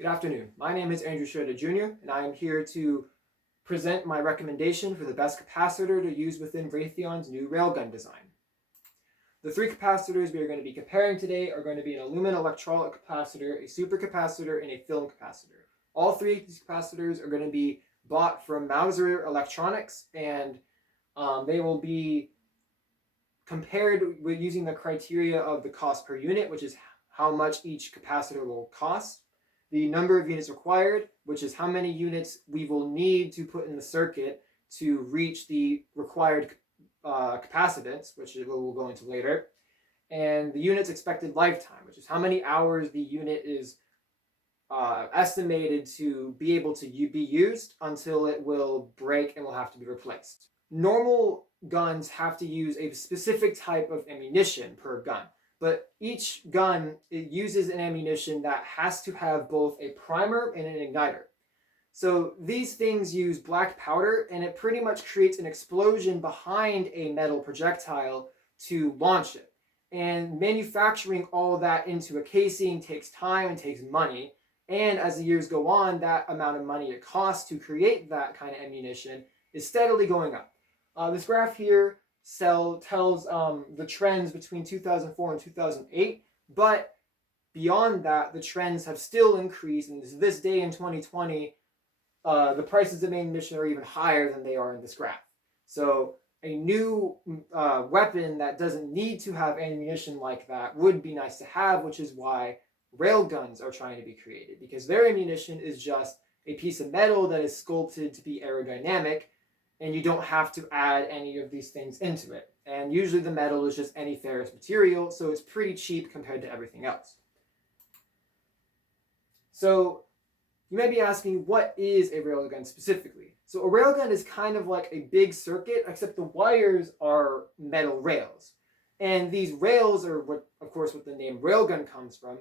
Good afternoon. My name is Andrew Schroeder Jr., and I am here to present my recommendation for the best capacitor to use within Raytheon's new railgun design. The three capacitors we are going to be comparing today are going to be an aluminum electrolyte capacitor, a supercapacitor, and a film capacitor. All three of these capacitors are going to be bought from Mauser Electronics, and they will be compared with using the criteria of the cost per unit, which is how much each capacitor will cost, the number of units required, which is how many units we will need to put in the circuit to reach the required capacitance, which we'll go into later, and the unit's expected lifetime, which is how many hours the unit is estimated to be able to be used until it will break and will have to be replaced. Normal guns have to use a specific type of ammunition per gun, but each gun uses an ammunition that has to have both a primer and an igniter. So these things use black powder, and it pretty much creates an explosion behind a metal projectile to launch it. And manufacturing all that into a casing takes time and takes money. And as the years go on, that amount of money it costs to create that kind of ammunition is steadily going up. This graph here tells the trends between 2004 and 2008, but beyond that, the trends have still increased, and to this day in 2020, the prices of ammunition are even higher than they are in this graph. So a new weapon that doesn't need to have ammunition like that would be nice to have, which is why railguns are trying to be created, because their ammunition is just a piece of metal that is sculpted to be aerodynamic, and you don't have to add any of these things into it. And usually the metal is just any ferrous material, so it's pretty cheap compared to everything else. So you may be asking, what is a railgun specifically? So a railgun is kind of like a big circuit, except the wires are metal rails. And these rails are what, of course, what the name railgun comes from.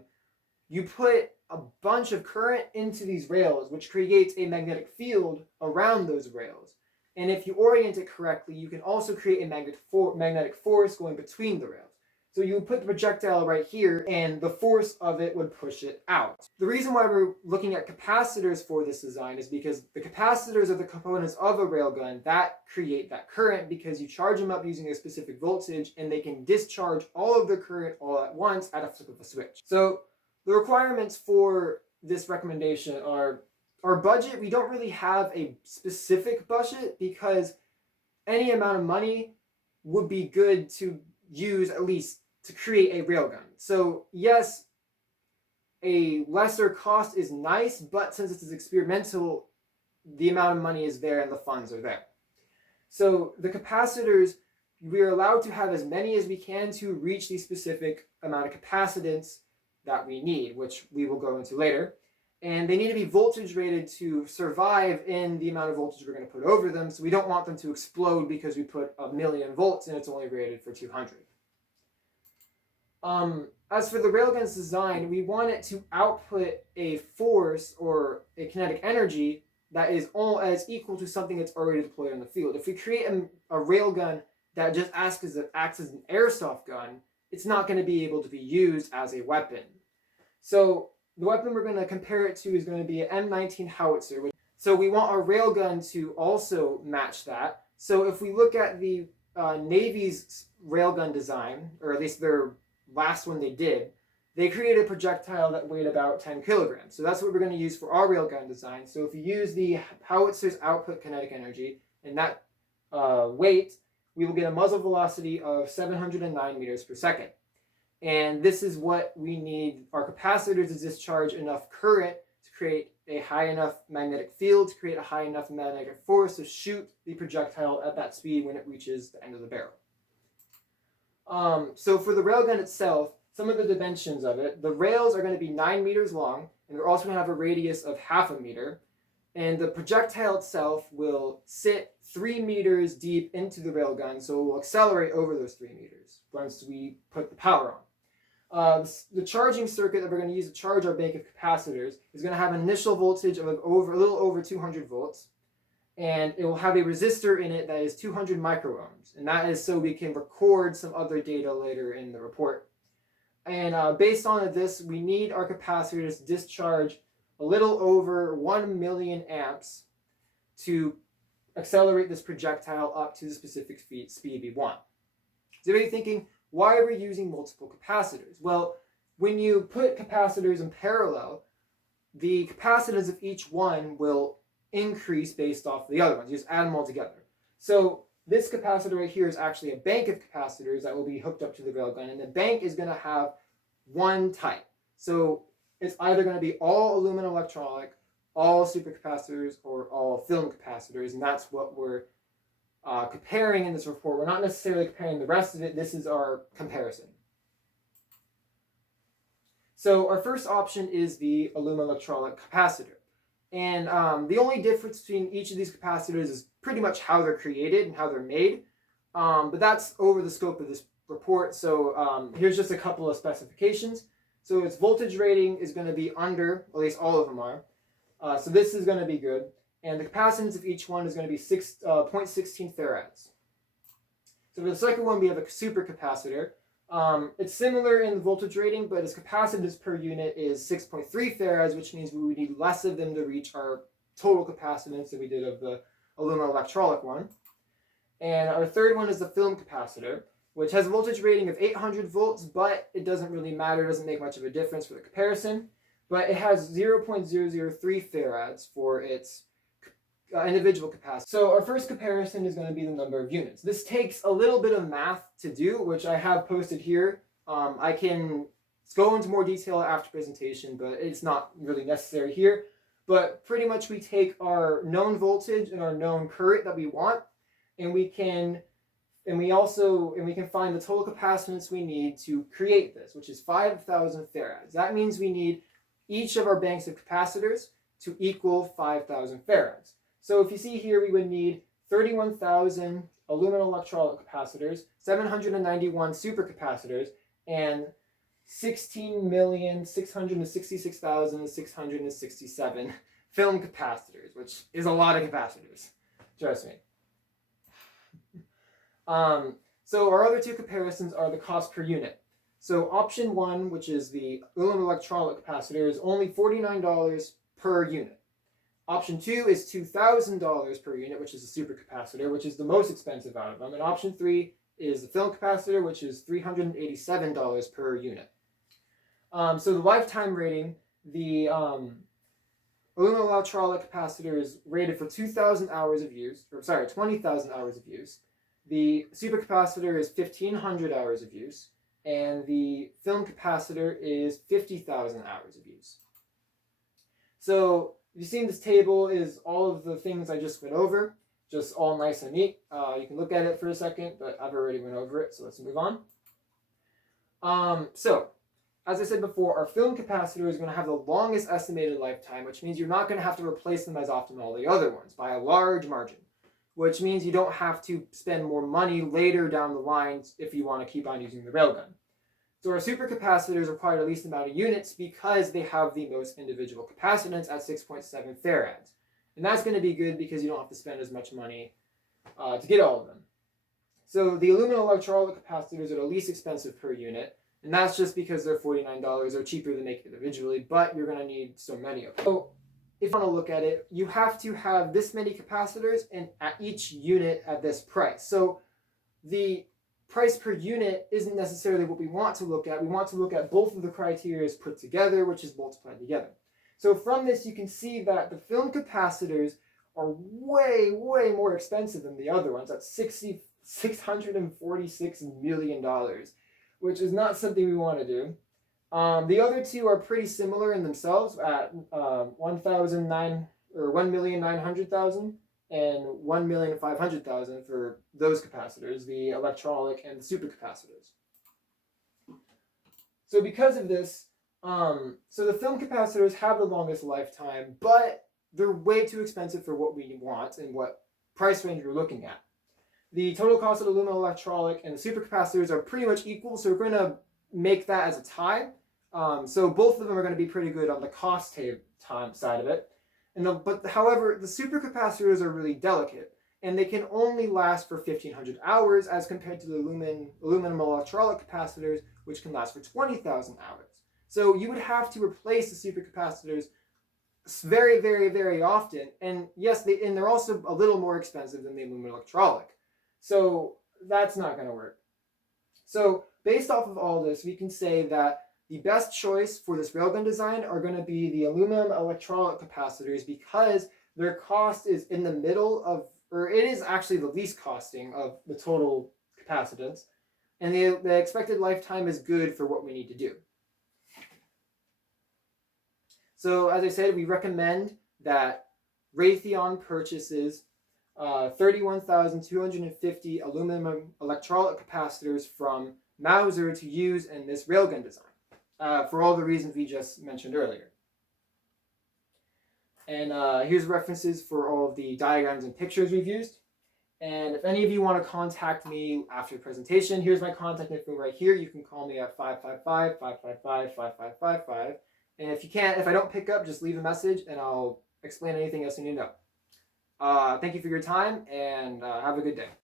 You put a bunch of current into these rails, which creates a magnetic field around those rails. And if you orient it correctly, you can also create a magnetic force going between the rails. So you would put the projectile right here, and the force of it would push it out. The reason why we're looking at capacitors for this design is because the capacitors are the components of a railgun that create that current, because you charge them up using a specific voltage, and they can discharge all of their current all at once at a flip of a switch. So the requirements for this recommendation are our budget. We don't really have a specific budget, because any amount of money would be good to use at least to create a railgun. So yes, a lesser cost is nice, but since it's experimental, the amount of money is there and the funds are there. So the capacitors, we are allowed to have as many as we can to reach the specific amount of capacitance that we need, which we will go into later. And they need to be voltage rated to survive in the amount of voltage we're going to put over them. So we don't want them to explode because we put 1,000,000 volts and it's only rated for 200. As for the railgun's design, we want it to output a force or a kinetic energy that is all as equal to something that's already deployed in the field. If we create a railgun that just acts as an airsoft gun, it's not going to be able to be used as a weapon. So the weapon we're going to compare it to is going to be an M19 howitzer. So we want our railgun to also match that. So if we look at the Navy's railgun design, or at least their last one they did, they created a projectile that weighed about 10 kilograms. So that's what we're going to use for our railgun design. So if you use the howitzer's output kinetic energy and that weight, we will get a muzzle velocity of 709 meters per second. And this is what we need our capacitor to discharge enough current to create a high enough magnetic field, to create a high enough magnetic force to shoot the projectile at that speed when it reaches the end of the barrel. So for the railgun itself, some of the dimensions of it, the rails are going to be 9 meters long, and they're also going to have a radius of 0.5 meter. And the projectile itself will sit 3 meters deep into the railgun, so it will accelerate over those 3 meters once we put the power on. The charging circuit that we're going to use to charge our bank of capacitors is going to have an initial voltage of a little over 200 volts, and it will have a resistor in it that is 200 microohms, and that is so we can record some other data later in the report. And based on this, we need our capacitors to discharge a little over 1 million amps to accelerate this projectile up to the specific speed we want. So you're thinking, why are we using multiple capacitors? Well, when you put capacitors in parallel, the capacitance of each one will increase based off the other ones. You just add them all together. So this capacitor right here is actually a bank of capacitors that will be hooked up to the railgun, and the bank is going to have one type. So it's either going to be all aluminum electrolyte, all supercapacitors, or all film capacitors, and that's what we're comparing in this report. We're not necessarily comparing the rest of it. This is our comparison. So our first option is the aluminum electrolyte capacitor. And the only difference between each of these capacitors is pretty much how they're created and how they're made. But that's over the scope of this report. So here's just a couple of specifications. So its voltage rating is going to be under, at least all of them are. So this is going to be good. And the capacitance of each one is going to be 0.16 farads. So for the second one, we have a supercapacitor. It's similar in the voltage rating, but its capacitance per unit is 6.3 farads, which means we would need less of them to reach our total capacitance than we did of the aluminum electrolyte one. And our third one is the film capacitor, which has a voltage rating of 800 volts, but it doesn't really matter. It doesn't make much of a difference for the comparison. But it has 0.003 farads for its individual capacity. So our first comparison is going to be the number of units. This takes a little bit of math to do, which I have posted here. I can go into more detail after presentation, but it's not really necessary here. But pretty much we take our known voltage and our known current that we want, and we can find the total capacitance we need to create this, which is 5,000 farads. That means we need each of our banks of capacitors to equal 5,000 farads. So if you see here, we would need 31,000 aluminum electrolyte capacitors, 791 supercapacitors, and 16,666,667 film capacitors, which is a lot of capacitors. Trust me. So our other two comparisons are the cost per unit. So option one, which is the aluminum electrolyte capacitor, is only $49 per unit. Option two is $2,000 per unit, which is a supercapacitor, which is the most expensive out of them. And option three is the film capacitor, which is $387 per unit. So the lifetime rating, the aluminum electrolyte capacitor is rated for 2,000 hours of use, 20,000 hours of use. The supercapacitor is 1,500 hours of use, and the film capacitor is 50,000 hours of use. So if you've seen this table is all of the things I just went over, just all nice and neat. You can look at it for a second, but I've already went over it, so let's move on. So, as I said before, our film capacitor is going to have the longest estimated lifetime, which means you're not going to have to replace them as often as all the other ones by a large margin, which means you don't have to spend more money later down the line if you want to keep on using the railgun. So our supercapacitors require the least amount of units because they have the most individual capacitance at 6.7 farads. And that's going to be good because you don't have to spend as much money to get all of them. So the aluminum electrolyte capacitors are the least expensive per unit, and that's just because they're $49. They're cheaper to make individually, but you're going to need so many of them. So if you want to look at it, you have to have this many capacitors and at each unit at this price. So the price per unit isn't necessarily what we want to look at. We want to look at both of the criteria put together, which is multiplied together. So from this, you can see that the film capacitors are way, way more expensive than the other ones at $646 million, which is not something we want to do. The other two are pretty similar in themselves at 1,900,000 and 1,500,000 for those capacitors, the electrolyte and the supercapacitors. So because of this, so the film capacitors have the longest lifetime, but they're way too expensive for what we want and what price range we're looking at. The total cost of the aluminum electrolyte and the supercapacitors are pretty much equal, so we're going to make that as a tie. So both of them are going to be pretty good on the cost side of it. However, the supercapacitors are really delicate, and they can only last for 1,500 hours as compared to the aluminum electrolyte capacitors, which can last for 20,000 hours. So you would have to replace the supercapacitors very, very, very often. And yes, they're also a little more expensive than the aluminum electrolytic. So that's not going to work. So based off of all this, we can say that the best choice for this railgun design are going to be the aluminum electrolytic capacitors because their cost is in the middle of, or it is actually the least costing of the total capacitance, and the expected lifetime is good for what we need to do. So as I said, we recommend that Raytheon purchases 31,250 aluminum electrolytic capacitors from Mauser to use in this railgun design for all the reasons we just mentioned earlier. And here's references for all of the diagrams and pictures we've used. And if any of you want to contact me after the presentation, here's my contact info right here. You can call me at 555-555-5555. And if I don't pick up, just leave a message and I'll explain anything else you need to know. Thank you for your time and have a good day.